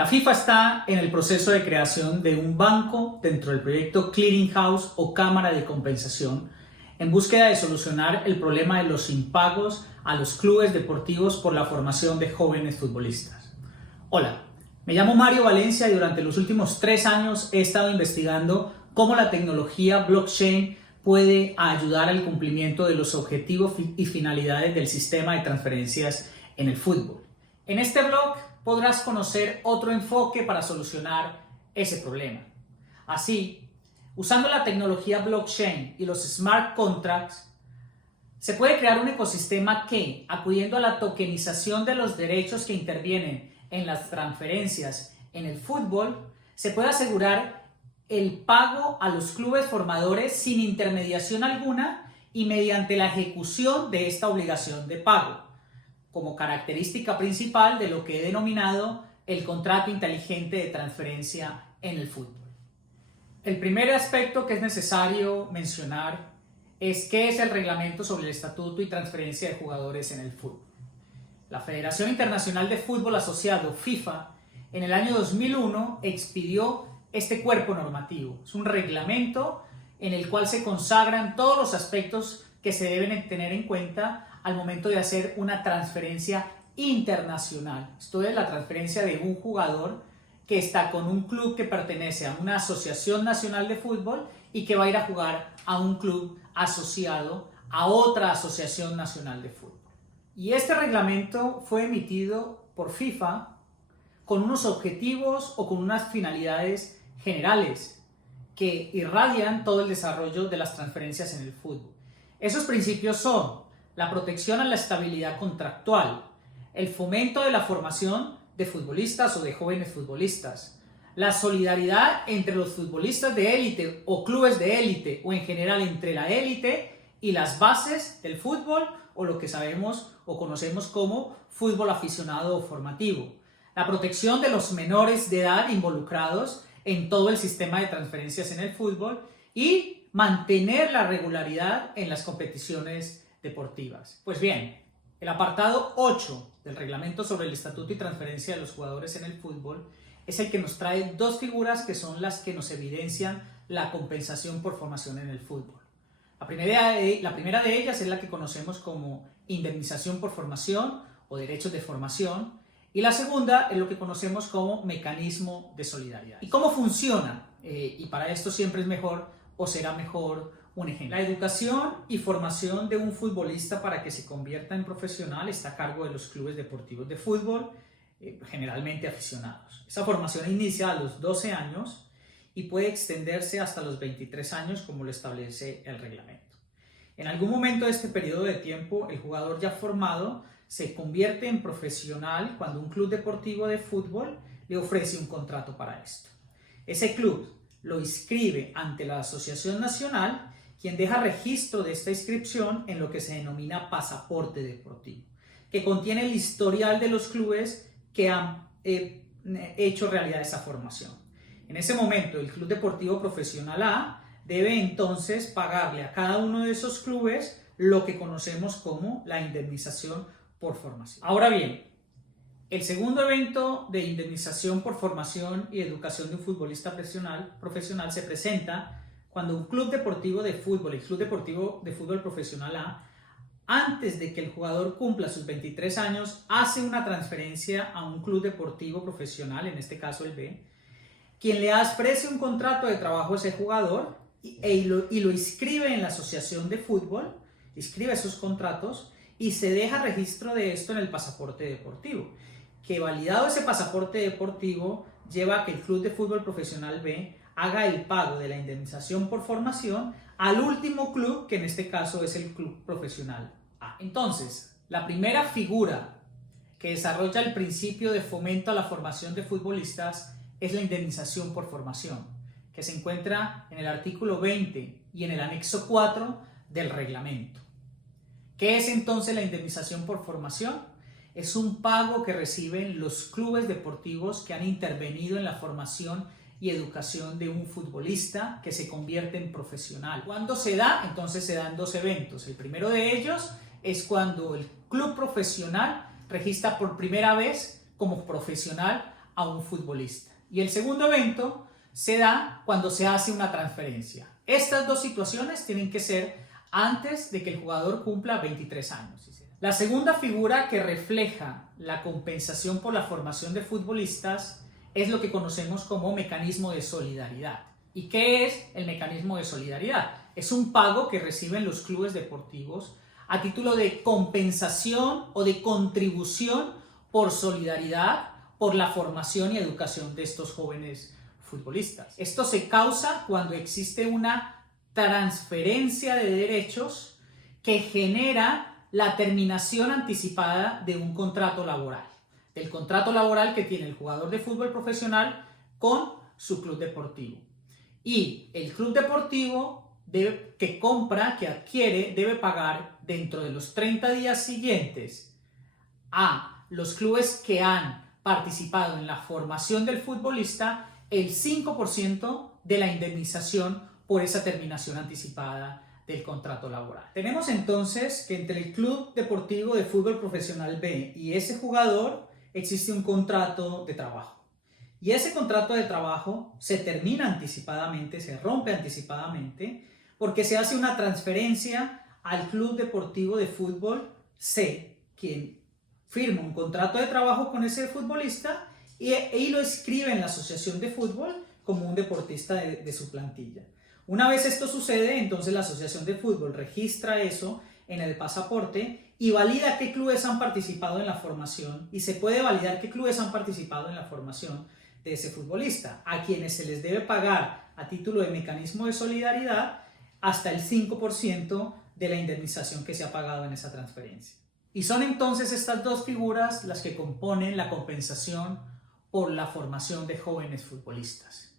La FIFA está en el proceso de creación de un banco dentro del proyecto Clearing House o Cámara de Compensación en búsqueda de solucionar el problema de los impagos a los clubes deportivos por la formación de jóvenes futbolistas. Hola, me llamo Mario Valencia y durante los últimos 3 años he estado investigando cómo la tecnología blockchain puede ayudar al cumplimiento de los objetivos y finalidades del sistema de transferencias en el fútbol. En este blog podrás conocer otro enfoque para solucionar ese problema. Así, usando la tecnología blockchain y los smart contracts, se puede crear un ecosistema que, acudiendo a la tokenización de los derechos que intervienen en las transferencias en el fútbol, se puede asegurar el pago a los clubes formadores sin intermediación alguna y mediante la ejecución de esta obligación de pago, como característica principal de lo que he denominado el contrato inteligente de transferencia en el fútbol. El primer aspecto que es necesario mencionar es qué es el reglamento sobre el estatuto y transferencia de jugadores en el fútbol. La Federación Internacional de Fútbol Asociado, FIFA, en el año 2001 expidió este cuerpo normativo. Es un reglamento en el cual se consagran todos los aspectos que se deben tener en cuenta al momento de hacer una transferencia internacional. Esto es la transferencia de un jugador que está con un club que pertenece a una asociación nacional de fútbol y que va a ir a jugar a un club asociado a otra asociación nacional de fútbol. Y este reglamento fue emitido por FIFA con unos objetivos o con unas finalidades generales que irradian todo el desarrollo de las transferencias en el fútbol. Esos principios son la protección a la estabilidad contractual, el fomento de la formación de futbolistas o de jóvenes futbolistas, la solidaridad entre los futbolistas de élite o clubes de élite o en general entre la élite y las bases del fútbol o lo que sabemos o conocemos como fútbol aficionado o formativo, la protección de los menores de edad involucrados en todo el sistema de transferencias en el fútbol y mantener la regularidad en las competiciones deportivas. Pues bien, el apartado 8 del reglamento sobre el estatuto y transferencia de los jugadores en el fútbol es el que nos trae dos figuras que son las que nos evidencian la compensación por formación en el fútbol. La primera de ellas es la que conocemos como indemnización por formación o derechos de formación y la segunda es lo que conocemos como mecanismo de solidaridad. ¿Y cómo funciona? Y para esto siempre es mejor o será mejor un ejemplo. La educación y formación de un futbolista para que se convierta en profesional está a cargo de los clubes deportivos de fútbol, generalmente aficionados. Esa formación inicia a los 12 años y puede extenderse hasta los 23 años como lo establece el reglamento. En algún momento de este periodo de tiempo, el jugador ya formado se convierte en profesional cuando un club deportivo de fútbol le ofrece un contrato para esto. Ese club lo inscribe ante la Asociación Nacional, quien deja registro de esta inscripción en lo que se denomina pasaporte deportivo, que contiene el historial de los clubes que han hecho realidad esa formación. En ese momento, el Club Deportivo Profesional A debe entonces pagarle a cada uno de esos clubes lo que conocemos como la indemnización por formación. Ahora bien, el segundo evento de indemnización por formación y educación de un futbolista profesional se presenta cuando un club deportivo de fútbol, el Club Deportivo de Fútbol Profesional A, antes de que el jugador cumpla sus 23 años, hace una transferencia a un club deportivo profesional, en este caso el B, quien le ofrece un contrato de trabajo a ese jugador y lo inscribe en la asociación de fútbol, inscribe esos contratos y se deja registro de esto en el pasaporte deportivo, que validado ese pasaporte deportivo lleva a que el Club de Fútbol Profesional B haga el pago de la indemnización por formación al último club, que en este caso es el Club Profesional A. Entonces, la primera figura que desarrolla el principio de fomento a la formación de futbolistas es la indemnización por formación, que se encuentra en el artículo 20 y en el anexo 4 del reglamento. ¿Qué es entonces la indemnización por formación? Es un pago que reciben los clubes deportivos que han intervenido en la formación y educación de un futbolista que se convierte en profesional. ¿Cuándo se da? Entonces se dan dos eventos. El primero de ellos es cuando el club profesional registra por primera vez como profesional a un futbolista. Y el segundo evento se da cuando se hace una transferencia. Estas dos situaciones tienen que ser antes de que el jugador cumpla 23 años. La segunda figura que refleja la compensación por la formación de futbolistas es lo que conocemos como mecanismo de solidaridad. ¿Y qué es el mecanismo de solidaridad? Es un pago que reciben los clubes deportivos a título de compensación o de contribución por solidaridad, por la formación y educación de estos jóvenes futbolistas. Esto se causa cuando existe una transferencia de derechos que genera la terminación anticipada de un contrato laboral, del contrato laboral que tiene el jugador de fútbol profesional con su club deportivo. Y el club deportivo que adquiere, debe pagar dentro de los 30 días siguientes a los clubes que han participado en la formación del futbolista el 5% de la indemnización por esa terminación anticipada del contrato laboral. Tenemos entonces que entre el Club Deportivo de Fútbol Profesional B y ese jugador existe un contrato de trabajo. Y ese contrato de trabajo se termina anticipadamente, se rompe anticipadamente, porque se hace una transferencia al Club Deportivo de Fútbol C, quien firma un contrato de trabajo con ese futbolista y lo inscribe en la asociación de fútbol como un deportista de su plantilla. Una vez esto sucede, entonces la asociación de fútbol registra eso en el pasaporte y valida qué clubes han participado en la formación, y se puede validar qué clubes han participado en la formación de ese futbolista, a quienes se les debe pagar a título de mecanismo de solidaridad hasta el 5% de la indemnización que se ha pagado en esa transferencia. Y son entonces estas dos figuras las que componen la compensación por la formación de jóvenes futbolistas.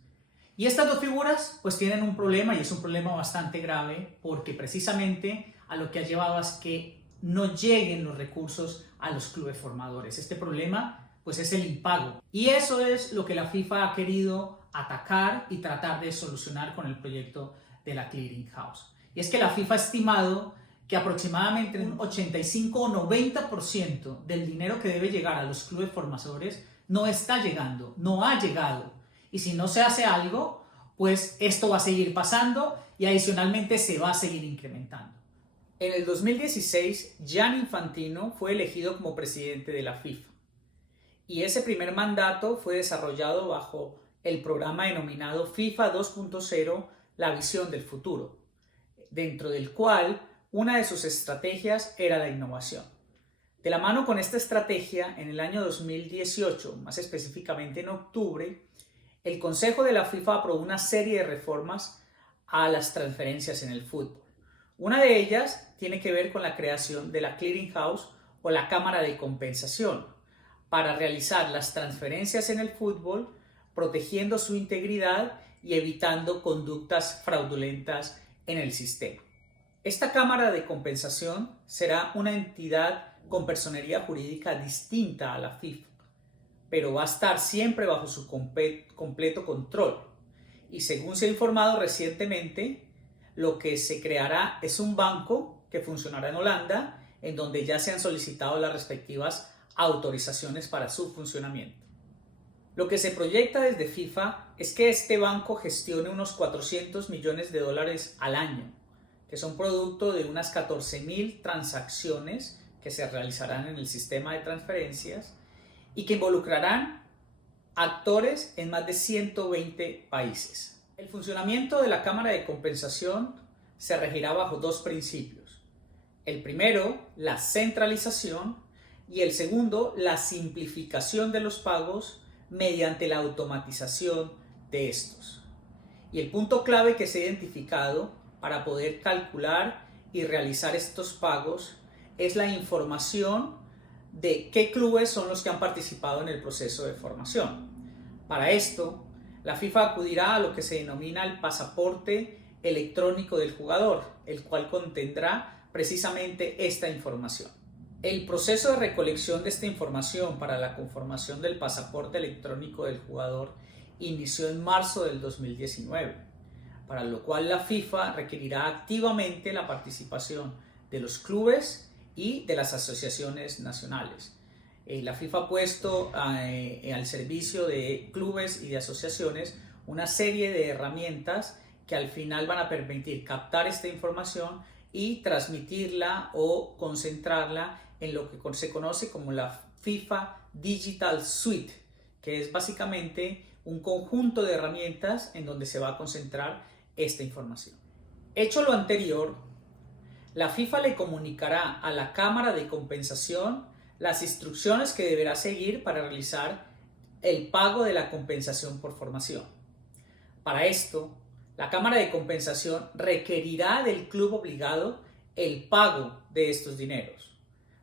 Y estas dos figuras pues tienen un problema, y es un problema bastante grave, porque precisamente a lo que ha llevado es que no lleguen los recursos a los clubes formadores. Este problema pues es el impago, y eso es lo que la FIFA ha querido atacar y tratar de solucionar con el proyecto de la Clearing House. Y es que la FIFA ha estimado que aproximadamente un 85 o 90% del dinero que debe llegar a los clubes formadores no está llegando, no ha llegado. Y si no se hace algo, pues esto va a seguir pasando y adicionalmente se va a seguir incrementando. En el 2016, Gianni Infantino fue elegido como presidente de la FIFA. Y ese primer mandato fue desarrollado bajo el programa denominado FIFA 2.0, la visión del futuro, dentro del cual una de sus estrategias era la innovación. De la mano con esta estrategia, en el año 2018, más específicamente en octubre, el Consejo de la FIFA aprobó una serie de reformas a las transferencias en el fútbol. Una de ellas tiene que ver con la creación de la Clearing House o la Cámara de Compensación para realizar las transferencias en el fútbol, protegiendo su integridad y evitando conductas fraudulentas en el sistema. Esta Cámara de Compensación será una entidad con personería jurídica distinta a la FIFA, pero va a estar siempre bajo su completo control. Y según se ha informado recientemente, lo que se creará es un banco que funcionará en Holanda, en donde ya se han solicitado las respectivas autorizaciones para su funcionamiento. Lo que se proyecta desde FIFA es que este banco gestione unos 400 millones de dólares al año, que son producto de unas 14.000 transacciones que se realizarán en el sistema de transferencias y que involucrarán actores en más de 120 países. El funcionamiento de la Cámara de Compensación se regirá bajo dos principios. El primero, la centralización, y el segundo, la simplificación de los pagos mediante la automatización de estos. Y el punto clave que se ha identificado para poder calcular y realizar estos pagos es la información de qué clubes son los que han participado en el proceso de formación. Para esto, la FIFA acudirá a lo que se denomina el pasaporte electrónico del jugador, el cual contendrá precisamente esta información. El proceso de recolección de esta información para la conformación del pasaporte electrónico del jugador inició en marzo del 2019, para lo cual la FIFA requerirá activamente la participación de los clubes y de las asociaciones nacionales. La FIFA ha puesto al servicio de clubes y de asociaciones una serie de herramientas que al final van a permitir captar esta información y transmitirla o concentrarla en lo que se conoce como la FIFA Digital Suite, que es básicamente un conjunto de herramientas en donde se va a concentrar esta información. Hecho lo anterior, la FIFA le comunicará a la Cámara de Compensación las instrucciones que deberá seguir para realizar el pago de la compensación por formación. Para esto, la Cámara de Compensación requerirá del club obligado el pago de estos dineros.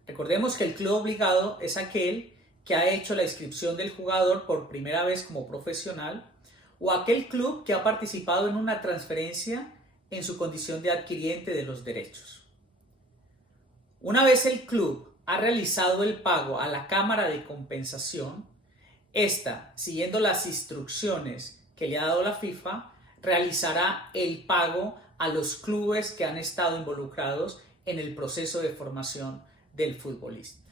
Recordemos que el club obligado es aquel que ha hecho la inscripción del jugador por primera vez como profesional o aquel club que ha participado en una transferencia en su condición de adquiriente de los derechos. Una vez el club ha realizado el pago a la Cámara de Compensación, esta, siguiendo las instrucciones que le ha dado la FIFA, realizará el pago a los clubes que han estado involucrados en el proceso de formación del futbolista.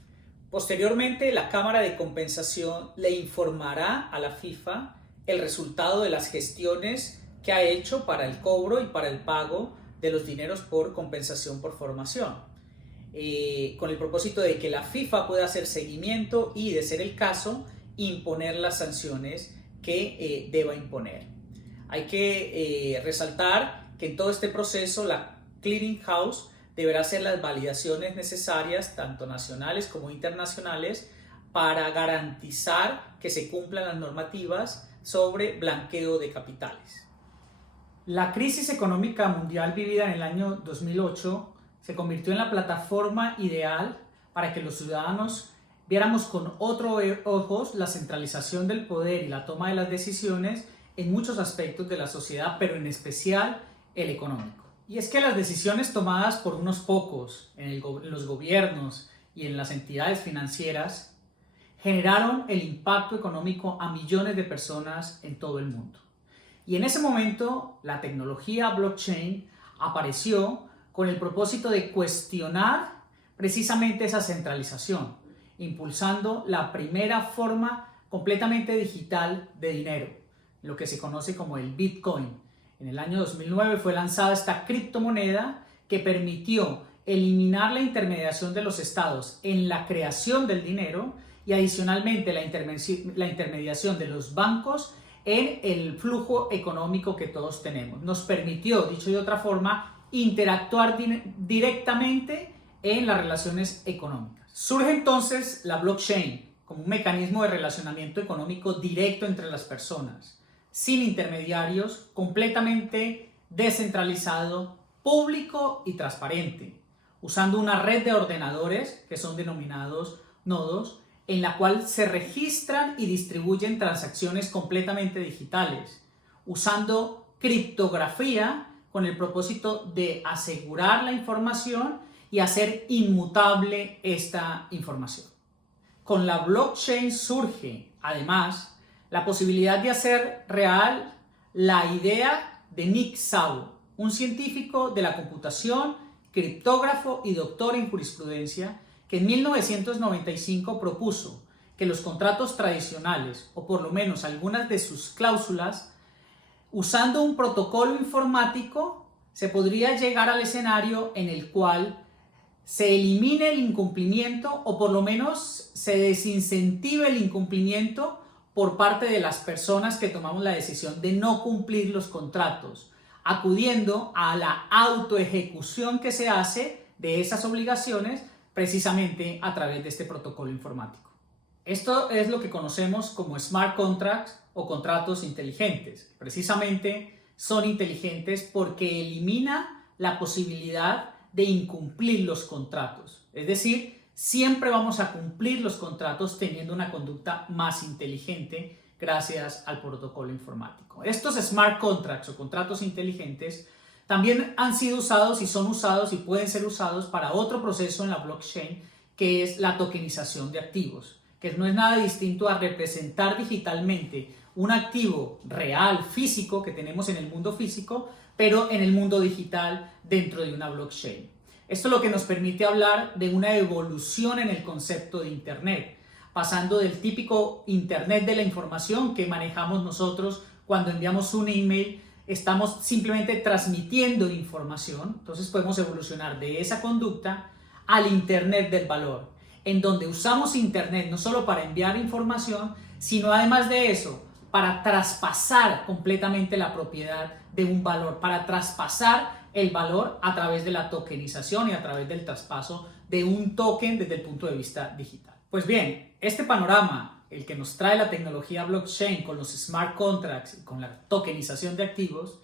Posteriormente, la Cámara de Compensación le informará a la FIFA el resultado de las gestiones que ha hecho para el cobro y para el pago de los dineros por compensación por formación. Con el propósito de que la FIFA pueda hacer seguimiento y, de ser el caso, imponer las sanciones que deba imponer. Hay que resaltar que en todo este proceso la Clearing House deberá hacer las validaciones necesarias, tanto nacionales como internacionales, para garantizar que se cumplan las normativas sobre blanqueo de capitales. La crisis económica mundial vivida en el año 2008 se convirtió en la plataforma ideal para que los ciudadanos viéramos con otros ojos la centralización del poder y la toma de las decisiones en muchos aspectos de la sociedad, pero en especial el económico. Y es que las decisiones tomadas por unos pocos en los gobiernos y en las entidades financieras generaron el impacto económico a millones de personas en todo el mundo. Y en ese momento la tecnología blockchain apareció con el propósito de cuestionar precisamente esa centralización, impulsando la primera forma completamente digital de dinero, lo que se conoce como el Bitcoin. En el año 2009 fue lanzada esta criptomoneda que permitió eliminar la intermediación de los estados en la creación del dinero y adicionalmente la intermediación de los bancos en el flujo económico que todos tenemos. Nos permitió, dicho de otra forma, interactuar directamente en las relaciones económicas. Surge entonces la blockchain como un mecanismo de relacionamiento económico directo entre las personas, sin intermediarios, completamente descentralizado, público y transparente, usando una red de ordenadores que son denominados nodos, en la cual se registran y distribuyen transacciones completamente digitales, usando criptografía con el propósito de asegurar la información y hacer inmutable esta información. Con la blockchain surge, además, la posibilidad de hacer real la idea de Nick Szabo, un científico de la computación, criptógrafo y doctor en jurisprudencia, que en 1995 propuso que los contratos tradicionales, o por lo menos algunas de sus cláusulas, usando un protocolo informático, se podría llegar al escenario en el cual se elimine el incumplimiento o por lo menos se desincentive el incumplimiento por parte de las personas que tomamos la decisión de no cumplir los contratos, acudiendo a la autoejecución que se hace de esas obligaciones precisamente a través de este protocolo informático. Esto es lo que conocemos como smart contracts o contratos inteligentes. Precisamente son inteligentes porque elimina la posibilidad de incumplir los contratos. Es decir, siempre vamos a cumplir los contratos teniendo una conducta más inteligente gracias al protocolo informático. Estos smart contracts o contratos inteligentes también han sido usados y son usados y pueden ser usados para otro proceso en la blockchain, que es la tokenización de activos, que no es nada distinto a representar digitalmente un activo real, físico, que tenemos en el mundo físico, pero en el mundo digital dentro de una blockchain. Esto es lo que nos permite hablar de una evolución en el concepto de Internet. pasando del típico Internet de la información que manejamos nosotros cuando enviamos un email. Estamos simplemente transmitiendo información, entonces podemos evolucionar de esa conducta al Internet del valor, en donde usamos Internet no solo para enviar información, sino además de eso, para traspasar completamente la propiedad de un valor, para traspasar el valor a través de la tokenización y a través del traspaso de un token desde el punto de vista digital. Pues bien, este panorama, el que nos trae la tecnología blockchain con los smart contracts y con la tokenización de activos,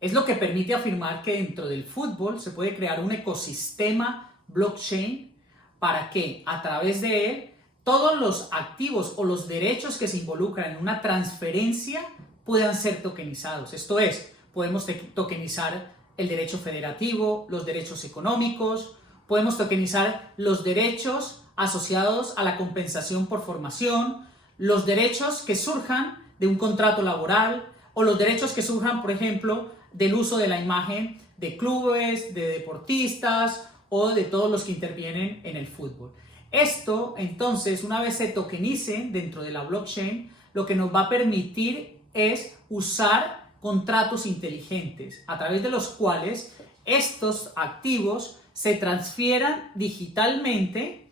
es lo que permite afirmar que dentro del fútbol se puede crear un ecosistema blockchain para que a través de él todos los activos o los derechos que se involucran en una transferencia puedan ser tokenizados. Esto es, podemos tokenizar el derecho federativo, los derechos económicos, podemos tokenizar los derechos asociados a la compensación por formación, los derechos que surjan de un contrato laboral o los derechos que surjan, por ejemplo, del uso de la imagen de clubes, de deportistas o de todos los que intervienen en el fútbol. Esto, entonces, una vez se tokenice dentro de la blockchain, lo que nos va a permitir es usar contratos inteligentes a través de los cuales estos activos se transfieran digitalmente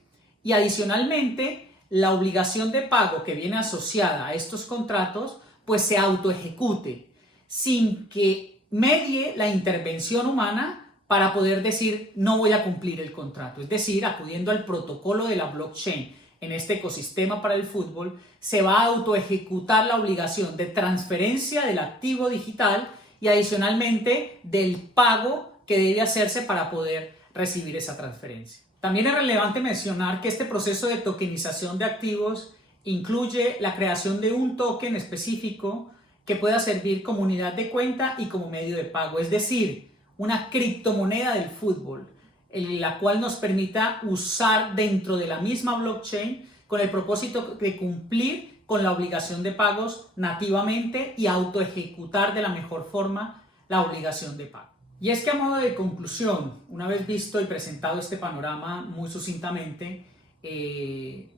y adicionalmente la obligación de pago que viene asociada a estos contratos pues se autoejecute sin que medie la intervención humana para poder decir no voy a cumplir el contrato. Es decir, acudiendo al protocolo de la blockchain en este ecosistema para el fútbol, se va a autoejecutar la obligación de transferencia del activo digital y adicionalmente del pago que debe hacerse para poder recibir esa transferencia. También es relevante mencionar que este proceso de tokenización de activos incluye la creación de un token específico que pueda servir como unidad de cuenta y como medio de pago, es decir, una criptomoneda del fútbol, en la cual nos permita usar dentro de la misma blockchain con el propósito de cumplir con la obligación de pagos nativamente y autoejecutar de la mejor forma la obligación de pago. Y es que a modo de conclusión, una vez visto y presentado este panorama muy sucintamente,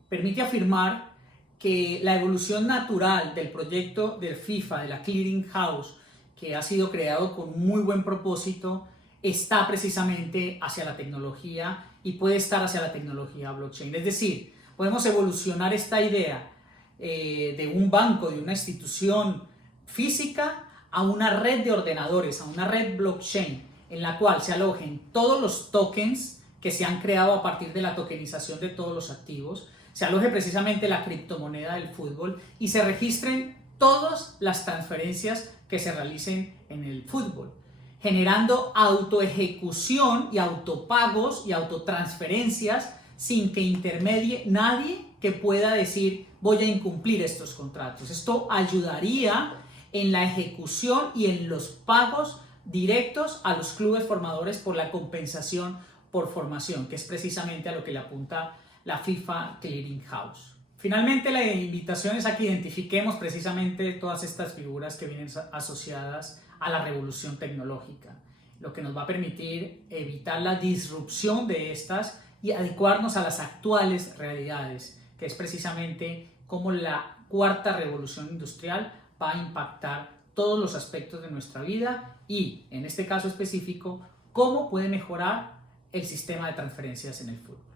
permite afirmar que la evolución natural del proyecto del FIFA, de la Clearing House, que ha sido creado con muy buen propósito, está precisamente hacia la tecnología y puede estar hacia la tecnología blockchain. Es decir, podemos evolucionar esta idea de un banco, de una institución física, a una red de ordenadores, a una red blockchain, en la cual se alojen todos los tokens que se han creado a partir de la tokenización de todos los activos, se aloje precisamente la criptomoneda del fútbol y se registren todas las transferencias que se realicen en el fútbol, generando autoejecución y autopagos y autotransferencias sin que intermedie nadie que pueda decir voy a incumplir estos contratos. Esto ayudaría en la ejecución y en los pagos directos a los clubes formadores por la compensación por formación, que es precisamente a lo que le apunta la FIFA Clearing House. Finalmente, la invitación es a que identifiquemos precisamente todas estas figuras que vienen asociadas a la revolución tecnológica, lo que nos va a permitir evitar la disrupción de estas y adecuarnos a las actuales realidades, que es precisamente cómo la cuarta revolución industrial va a impactar todos los aspectos de nuestra vida y, en este caso específico, cómo puede mejorar el sistema de transferencias en el fútbol.